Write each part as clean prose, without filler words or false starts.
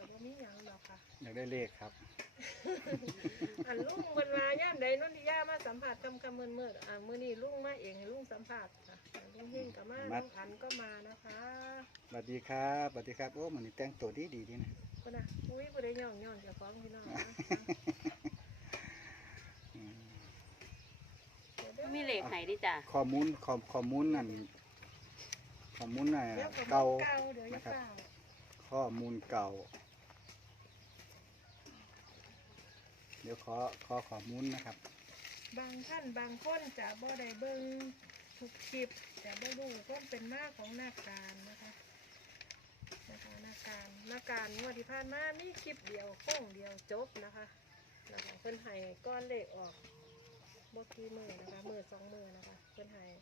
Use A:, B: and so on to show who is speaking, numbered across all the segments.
A: กับว่ามีอย่างหรอกค่ะ
B: อยากได้เลขครับ
A: อันลุงเวลาย่ามใดนนทิยามาสัมผัสคำมืดมื้อนี้ลุงมาเองให้ลุงสัมผัสค่ะลุงเฮงกับมาน้องอันก็มานะคะ
B: สวัสดีครับสวัสดีครับโอ้มันนี่แต่งตัวดีดีนะ
A: คนน่ะอุ้ยบ่ได้ย่องจะฟ้องพี่น้องนะ
C: มีเหล็กไหนดิจ้ะ
B: ข้อมูลนั่นข้อมูลน่ะ
A: เดี๋ยว
B: เก่า
A: เดี๋ยว
B: นะครับ
A: เปล่า
B: ข้อมูลเก่าเดี๋ยวขอข้อมูลนะครับ
A: บางท่านบางคนจะบ่ได้เบิ่งทุกคลิปแต่บ่รู้ก็เป็นหน้าของนาการนะคะนาการงวดที่ผ่านมามีคลิปเดียวโค้งเดียวจบนะคะเพิ่นให้ก้อนเลขออกบ่กี่มือนะคะมือ2 มือนะคะเพิ่นให้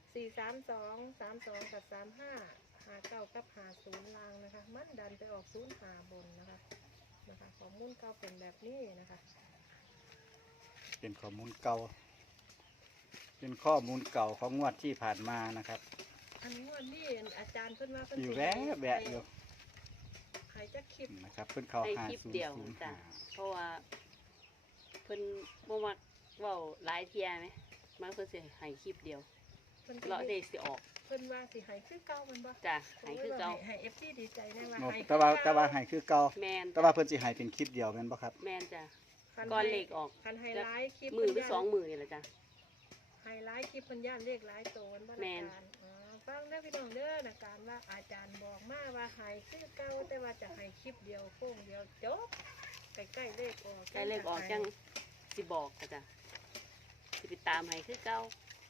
A: 432 32กับ35 59กับ50ลางนะคะมันดันไปออก05บนนะคะข้อมูลเก่าเป็นแบบนี้นะคะ
B: เป็นข้อมูลเก่าเป็นข้อมูลเก่าของงวดที่ผ่านมานะครับ
A: อันงวดนี้อาจารย์เพิ่นว่าเพิ่น
B: อยู่
A: สิ
B: แวะอยู่
A: ให้จักคลิป
B: นะครับเพิ่นเข้า
C: ให้
B: หา
C: คลิป
B: ศูน
C: เดียว
B: ย์ศูนย์
C: จ้ะ
B: ห้า
C: เพราะว่าเพิ่นบ่มักเว้าหลายเที่ยไหมมันเพิ่นสิให้คลิปเดียว
A: เพิ่น
C: เลาะเด็กสิออก
A: เพิ่นว่าสิให้คือเก่ามันบ่
C: จ้ะให้คือเก่า
A: ให้ FC ดีใจแน่ว่า
B: โอ้
A: ให้
B: แต่ว่าให้คือเก่า
C: แม่น
B: แต่ว่าเพิ่นสิให้เป็นคลิปเดียวแม่นบ่ครับ
C: แม่นจ้ะ
A: คั
C: ก่อนเหล็กออก
A: คันให้หลายคลิป
C: มือหรือ2 มือนี่แหละจ้ะ
A: ให้หลายคลิปเพิ่นย่านเลขหลายโตมันบ่
C: แม่
A: ได้
C: น
A: การฟังเด้อพี่น้องเด้อนะการว่าอาจารย์บอกมาว่าให้คือเก่าแต่ว่าจะให้คลิปเดียวโค้งเดียวจบใกล้ๆเลขออก
C: ใกล้เลขออกจังสิบอกก็จ้ะสิไปตามให้คือเก่า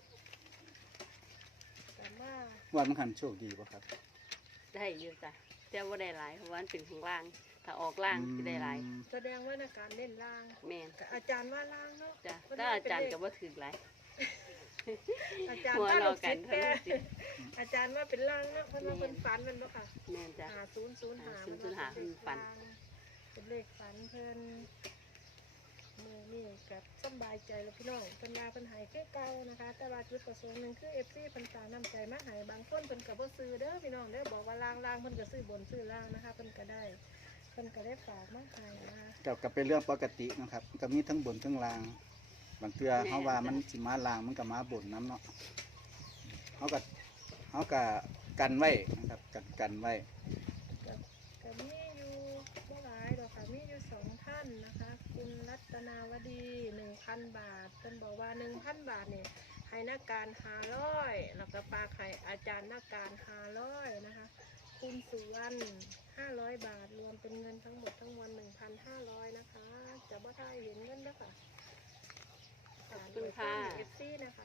A: แต่ว่า
B: วันมันหันโชคดีบ่ครับ
C: ได้อยู่จ้ะแต่บ่ได้หลายเพราะว่ามันเป็นข้างล่าง ถ้าออกล่างสิได้หลาย
A: แสดงว่านะการเล่นล่าง
C: แม่น
A: ก็อาจารย์ว่าล่างเนาะ
C: จ้ะ
A: เพิ่น
C: ถ้า
A: ว่
C: อาจารย์
A: เป็นเลข
C: ก็บ่ถึกหลาย
A: อาจารย์
C: หัว
A: ว่า
C: เรา
A: ลูก
C: กั
A: ศิ
C: น
A: ษย์
C: ทั้ง
A: แป
C: ลูกศิษย์
A: อาจารย์ว่าเป็นล่างเนาะเพิ่นว่าเพิ่นฝันแมันบ่ค่ะ
C: แม่นจ้ะ
A: 5005
C: 5005เพิ่นฝัน
A: เป็นเลขฝันเพิ่นมือนี่ก็สำบายใจแล้วพี่น้องเพิ่นว่าเพิ่นให้คือเก่านะคะ แต่ว่าจุดประสงค์หนึงคือ FC เพิ่นฝากน้ำใจมาให้บางคนเพิ่นก็บ่ซื้อเด้อพี่น้องเด้อบอกว่าล่างเพิ่นก็ซื้อบนซื้อล่างนะคะเพิ่นก็ได้ฝากมาให้นะคะ
B: ก็เป็นเรื่องปกตินะครับก็มีทั้งบนทั้งล่างบางเทื่อเฮาว่ามันสิมาล่างมันก็มาบนน้ำเนาะเฮาก็กันไว้นะครับกันไว้
A: ก็มีอยู่บ่หลายดอกค่ะมีอยู่2 ท่านนะคะคุณรัตนาวดี 1,000 บาทเพิ่นบอกว่า 1,000 บาทเนี่ยให้นักการ500แล้วก็ฝากให้อาจารย์นักการ500นะคะคุณสุวรรณ500 บาทรวมเป็นเงินทั้งหมดทั้งมวล 1,500 นะคะจะบ่ได้เห็นเงินแล้วค่ะ
C: ขอบคุณค่ะ
A: เอฟซีนะคะ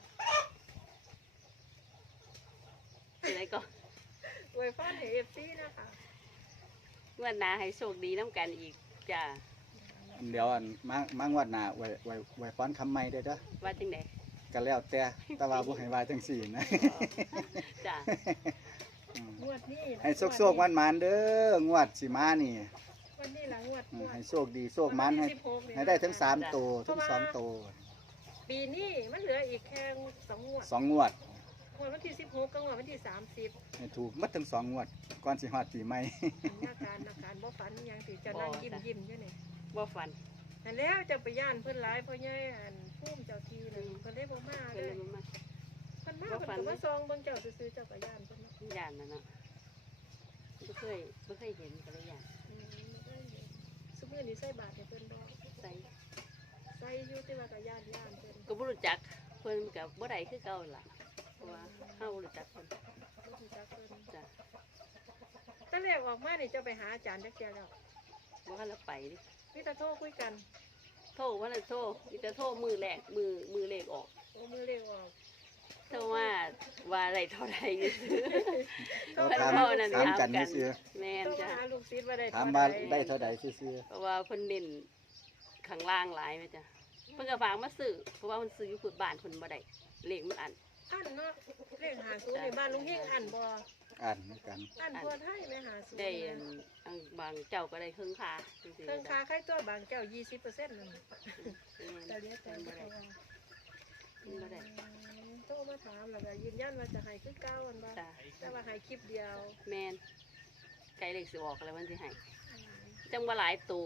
C: สิได้ก็
A: อวยพรให้เอฟซีนะคะ
C: งวดหน้าให้โชคดีน้ำกันอีกจ้ะ
B: เดี๋ยวมางวดหน้าไว้ฟ้อนคำใหม่เด้อเด้อ
C: ว่าจังได๋
B: ก็แล้วแต่ว่าบ่ให้ว่าจังซี่นะ
C: จ้ะ
A: งวดนี้
B: ให้โชคๆมันๆเด้องวดสิมานี่
A: วันนี้หลังงวด
B: ให้โชคดีโชคมันให้
A: วันที่16นี่
B: ให้ได้ทั้ง3ตัวทั้ง2ตัว
A: ปีนี้มันเหลืออีกแค่2 งวด
B: 2งวด
A: งวดวันที่16กับงวดวันที่30
B: ให้ถูกหมดทั้ง2งวดก่อนสิฮอดปีใหม่
A: นาการบ่ฝันอิหยังสิจะนั่งยิ้มอยู่นี่
C: บ่ฝัน
A: นั่นแล้วจะไปย่านเพิ่นหลายเพราะใหญ่อันภูมิเจ้าที่นั่นเพิ่นได้บ่มา
C: เพิ่
A: เล
C: นเลย
A: ย
C: บ่มา
A: เพิ่นมาเพิ่นก็มาซองเบิ่งเจ้าซื่อๆเจ้าก็ย่านเพิ่นเนาะ
C: ย่านนั่นเนาะบ่เคยเห็นก็เลยย่าน
A: ซุมื้อนี้ใส่บาตรให้เพิ่นบ่
C: ใส่
A: ใส่อยู่แต่ว่าก็ย่านเพิ่น
C: ก็บ่รู้จักเพิ่นก็บ่ได้คือเก่าล่ะเพราะว่าเฮาบ่รู้จักเพิ่น
A: บ่รู้จักเพิ่น
C: จ้ะ
A: ตั้งแรกออกมานี่เจ้าไปหาอาจารย์จักเที่ยแล้ว
C: บ่ทันละไปดิ
A: มีแต่โทรคุยกัน
C: โทรว่าละโทรมีแต่โทรมือแรกมือเลขออก
A: โอ้มือเร็วออก
C: โทรว่าอะไรเท่าใดซื่อ
B: เรา
C: เพิ่น
B: ถาม
C: เว้านั่น
B: ถาม
C: ถาม
B: กัน
C: กัน
B: ซื่อ
C: แม่น
A: โทร
C: จ้ะ
A: หาลูกศิษย์ว่าได้
B: ถามว่าได้เท่าใดซื่อ
C: เพราะว่าเพิ่นเน้นข้างล่างหลายแม่จ้ะเพิ่นก็ฝากมาซื้อเพราะว่าเพิ่นซื้ออยู่พื้นบ้านเพิ่นบ่ได้เลขมันอัน
A: อันเนาะเลข50ในบ้านลุงเฮงอันบ่
B: ๆอ่านเหมือนกัน
A: อันบ่ไทยแม่50
C: ได้อันบางเจ้าก็ได้ครึ่งค่าจังซี่
A: เครื่องคา
C: จ้ะ
A: ไข่ตัวบางแก้ว20%นั่น
C: แม่
A: แต่
C: น
A: เหลือแต่บ่ได้
C: เพิ่นบ่ได้
A: โทรมาถามแล้วก็ยืนยันว่าจะให้คือเก่าอันบ่
C: จ้ะ
A: แต่ว่าให้คลิปเดียว
C: แม่นไกลเลขสิออกแล้วมันสิให้จังบ่หลายตัว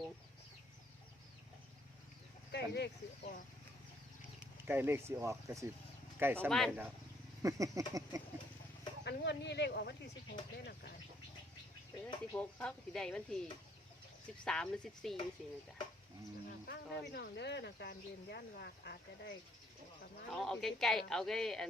A: ใกล้เลขสิออก
B: ใกล้เลขสิออกก็สิใกล้ซ้ำเลยแล้ว
A: อันงวดนี้เลขออกวันที่16ได้นะการ
C: 16เขาก็สิได้วันที่13หรือ14จังซี่นะจ๊ะ
B: อืม
A: ฟังเด้อพี่น้องเด้อนะการยืนยันว่าอาจจะได้ประมาณ
C: เอาใกล้ๆเอาใกล้อัน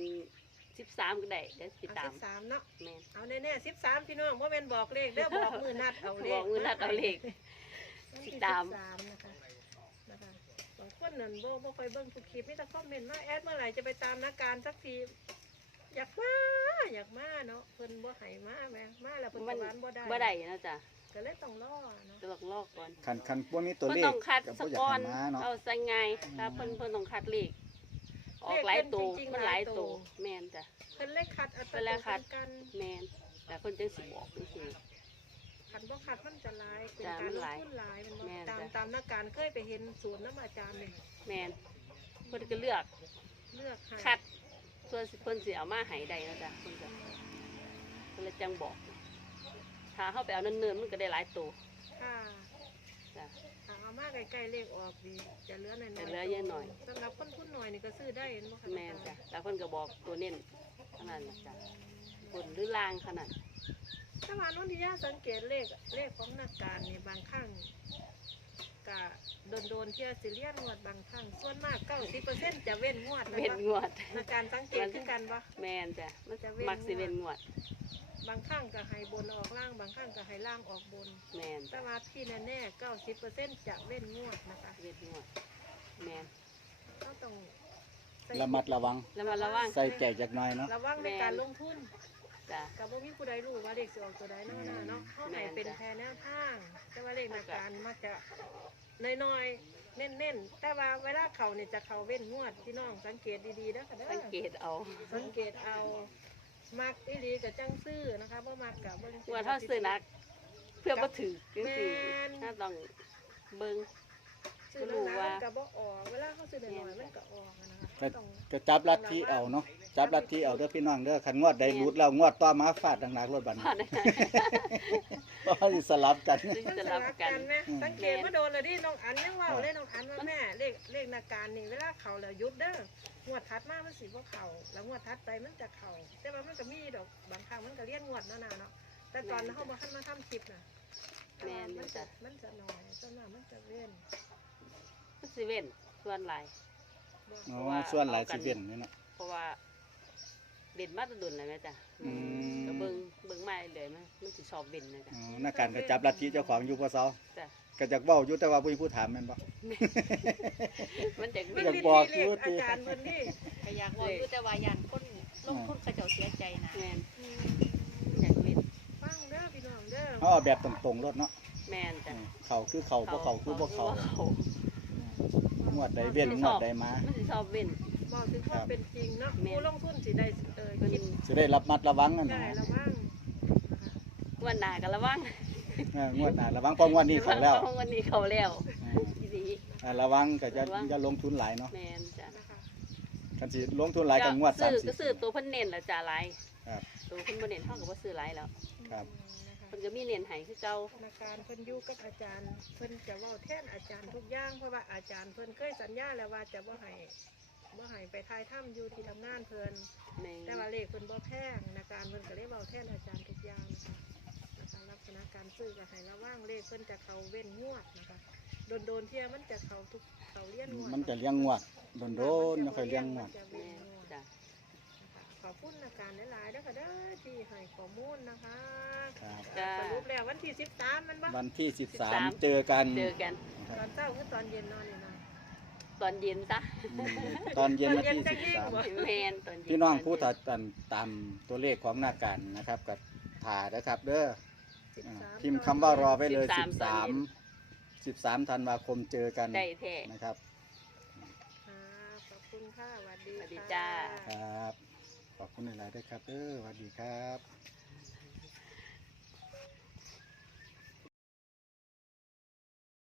C: 13ก็ได้เดี๋ยวสิตาม
A: 13เนาะ
C: แม่น
A: เอาแน่ๆ13พี่น้องบ่แม่นบอกเลขเด้อบอกมือนัดเอาเลข
C: บอกมือนัดเอาเลข
A: วันที่
C: ติดตาม
A: 13นะคะบางคนนั่นบ่ค่อยเบิ่งทุกคลิปมีแต่คอมเมนต์ว่าแอดเมื่อไหร่จะไปตามนักการสักทีอยากมาเนาะเพิ่นบ่ให้มาแม่มาแล้วเพิ่น
C: มั
A: ก็
C: น
A: หวานบ่ได้
C: บ่ได้นะจ๊ะ
A: ก็เลยต้องรอเนาะ
C: จะลอกก่อน
B: คันพวกนี้ตัว
C: เพิ่น
B: เลข
C: ต้องคัด
B: ก็
C: ส
B: บ่อยาก
C: กอ
B: ให้
C: น
B: มาเนาะ
C: เอาใส่ไงถ้าเพิ่นต้องคัดเลขออกหลายตัวมันหลายตัวแม่นจ้ะ
A: เพิ่นเลขคัดอัต
C: เพิ่นเลขคัด
A: กัน
C: แม่นแต่เพิ่นจังสิบอกจังซี่
A: คันบ่คัดมันจะหลายเป็น
C: จ้ะ
A: การ
C: มัน
A: ล
C: ห
A: ง
C: ลาย
A: ทุนหลายมันบ่
C: แม่น
A: ตาม
C: จ้ะ
A: ตามนักการเคยไปเห็นศูนย์น้ำอาจารย์นี่
C: แม่นเพิ่นก็เลือก
A: เลือกให้
C: คัดส่วนเพิ่นสิเอามาให้ได้นะจ๊ะเพิ่นก็เพิ่นเลยจังบอก ถ้าเฮาไปเอาเนิ่นๆมันก็ได้หลายตัว
A: ค่ะ
C: จ้ะ
A: เอามาใกล้ๆเลขออกดีจะเหลือหน่อยๆ
C: จะเหลือเยอะหน่อย
A: สำหรับคนทุนหน่อยนี่ก็ซื้อได้เห็นบ่คะ
C: แม่นจ้ะแล้วเพิ่นก็บอกตัวเน้นขนาดนั้นจ้ะบนหรือล่างขนาด
A: ถ้าว่าโน้นที่ย่าสังเกตเลขของนักการนี่บางครั้งก็โดนๆเที่ยสิเลียนงวดบางครั้งส่วนมาก90%จะเว้นงวดนะ
C: เว้น
A: คะ
C: งวด
A: นักการสังเกตคือกันบ่
C: แม่นจ้ะมัน
A: จะเว้น
C: มักสิเว้นงวด
A: บางครั้งก็ให้บนออกล่างบางครั้งก็ให้ล่างออกบน
C: แม่น
A: แต่
C: จ้ะ
A: ว่าที่แน่ๆ90%จะเว้นงวดนะคะ
C: เว้นงวดแม่น
A: ก็ต้องใส่
B: ระมัดระวัง
C: แล้วมาระวัง
B: ใส่ใจจักหน่อยเนาะ
A: ระวังในการลงทุน
C: จ้ะ
A: กับบ่มีผู้ใดรู้ว่าเลขสิออกตัวใดเนาะเนาะเข้าไหนเป็นแค่แนวทาง แต่ว่าเลขในการมักจะน้อยๆเน้นๆแต่ว่าเวลาเขาเนี่ยจะเขาเว้นงวดพี่น้องสังเกตดีๆเด้อค่ะเด้อ
C: สังเกตเอา
A: สังเกตเอามักอีหลีกับจังซื้อนะคะบ่มักกับเบิ่ง
C: งวดเท่าซื้อนัก เพื่อบ่ถือจังซี่
A: แม่น
C: ถ้าต้องเบิ่ง
A: ซื้อน้อยๆมันก็บ่ออกเวลาเขาซื้อน้อยๆมันก็ออกอะนะคะ
B: ก็
A: ต้อง
B: ก็จับลัทธิเอาเนาะจับลัทธิเอาเด้อพี่น้องเด้อคันงวดใดรุดแล้วงวดต่อมาฟาดหนักๆรถบัด
C: ผ่านได้
B: เพราะสิสลับกัน
C: ซึ่ง
A: มัน
C: จะ
A: ส
C: รับ
A: ลับ
C: กั
A: กัน นแม่สังเกตมาโดนเลยดิน้องอันยังเว่าเลยน้องอันว่าแม่เลขนาการนี่เวลาเขาแล้วหยุดเด้องวดถัดมามันสิบ่เขาแล้วงวดถัดไปมันจะเขาแต่ว่ามันก็มีดอกบางครั้งมันก็เลี้ยนงวดเนาะเนาะแต่ตอนเฮาบ่ทันมาทำคลิปน่ะ
C: แม่น
A: มันจะน้อยส่วนมากมันจะเว้น
C: มันสิเว้นส่วนหลาย
A: บ่
B: อ๋อส่วนหลายสิเว้นนี่เนาะ
C: เพราะว่าเด่นมาแตะดุนเลยแม่จ้ะ
B: อืม
C: ก็เบิ่งมาเลยมันสิชอบเว้นนะจ้ะ
B: อ๋อนักการก็จับลัทธิเจ้าของอยู่พอเซา
C: จ้ะ
B: ก็จักเว้าอยู่แต่ว่าบ่มีผู้ถามแม่นบ่
C: มันจะ
A: มี
C: เว้น
B: อยากบอก
A: เลขอาจารย์เพิ่นนี่
D: ก็อยากบอกอยู่แต่ว่ายันคนลงทุนเขาเจ้าเสียใจนะ
C: แม่น
A: อืม
C: อยากเว้น
A: ฟังเด้อพี่น้องเด้อ
B: เอาเอาแบบตรงๆรถเนาะ
C: แม่นจ้ะ
B: เขาคือเขาบ่เขาคือบ่เขา
C: เขา
B: งวดใดเว้นงวดใดมา
C: มันสิชอบเว้น
A: บอกถึงความเป็นจริงเนาะ
C: แม่น
A: ผู้ลงทุนสิได้คิด
B: สิได้รับมัดระวังนั่น
A: ได้
B: นะ
A: ระวังนะคะ
C: วันหน้าก็ระวัง
B: งวดหน้าระวังเพราะงวดนี้เขาแล้ว
C: วันนี้เขาแล้ว
B: อ่า
C: ทีนี้
B: ระวังก็จะ
C: ระวัง
B: จะลงทุนหลายเนาะ
C: แม่นจ้ะ
A: นะคะ
B: คันสิลงทุนหลายก็งวด
C: ซื้อ
B: 30
C: ก็ซื้อตัวเพิ่นเน้นแล้วจ้ะหลาย
B: ครับ
C: ตัวเพิ่นบ่เน้นเท่ากับว่าซื้อหลายแล้ว
B: ครับ
A: นะคะ
C: เพิ่นก็มีเน้นให้คือเก่า
A: ธนาคารเพิ่นอยู่กับอาจารย์เพิ่นจะเว้าแทนอาจารย์ทุกอย่างเพราะว่าอาจารย์เพิ่นเคยสัญญาแล้วว่าจะบ่ให้ไปทายถ้ำอยู่ที่ทำงานเพิ่น
C: แม่
A: แต่ว่าเลขเพิ่นบ่แพงธนาคารเพิ่นก็เลยเว้าแทนอาจารย์ทุกอย่างนะคะลักษณะการซื้อก็ให้ระวังเลขเพิ่นจะเข้าเว้นงวดนะคะโดนๆเที่ยมันจะเข้าทุกเข้าเลี้ยนงวด
B: มันจะเลี้ยงงวดโดนๆไม่ค่อยเลี้ยงงวด
A: มันจะ
C: แม่
A: เว้นงวด
C: จ้ะ
A: ขอบคุณอาการหลายๆเด้อค่ะเด้อที่ให้ข้อมูลนะคะ
B: ครับ
C: จ้ะ
A: สรุปแล้ววันที่13มันบ่
B: วันที่
C: 13
B: 13 เจอกัน
C: เจอกัน
A: ตอนเช้าคือตอนเย็นนอนนี่นะ
C: ตอนเย็นจ้ะ
B: ตอนเย็นวันที่
A: ตอนเย็นจะยิ่งกว่า
C: แม่นตอนเย็น
B: 13พี่น้องผู้ตามตัวเลขของหน้าการนะครับกับถ่านะครับเด้อพิมพ์คำว่ารอไปเลย 13ธันวาคมเจอกัน
C: ได้แท้
B: นะครับ
A: ค่ะขอบคุณค่ะสวัสดี
C: สวัสดี
A: ค่ะ
C: จ้า
B: ครับขอบคุณหลายๆด้วยครับเด้อสวัสดีครับ